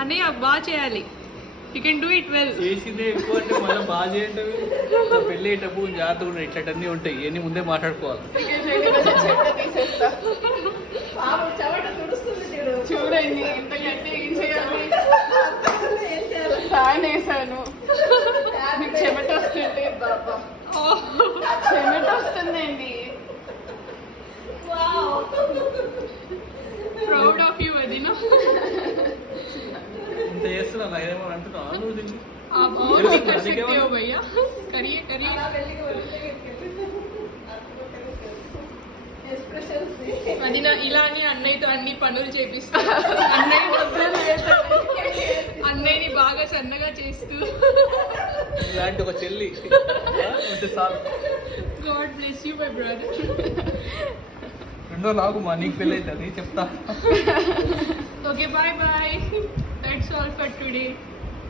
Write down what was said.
అన్నయ్య బాగా చేయాలి. You can do it well. చేసిందే ఎక్కువ అంటే మనం బాగా చేయండి. పెళ్ళి అయ్యేటప్పుడు జాగ్రత్తగా ఇట్లాంటివన్నీ ఉంటాయి, ఇవన్నీ ముందే మాట్లాడుకోవాలి. చూడండి ఎంత గట్టి ఏం చేయాలి. ఫ్యాన్ వేసాను, మీకు చెమట వస్తుంది. చెమట వస్తుందండి. ప్రౌడ్ ఆఫ్ యూ వదినా. ఇంత చేస్తున్నా నాకేమో అంటున్నావు నువ్వు దీన్ని. आप और भी कर सकते हो भैया, करिए करिए. వదినా ఇలానే అన్నయ్యతో అన్ని పనులు చేపిస్తూ అన్నయ్యని బాగా సన్నగా చేస్తూ ఇలాంటి ఒక చెల్లి ఉంటే చాలు. God bless you my brother. రెండో లాగు మా నీకు పెళ్ళి అవుతుంది చెప్తా. Okay bye bye. That's all for today.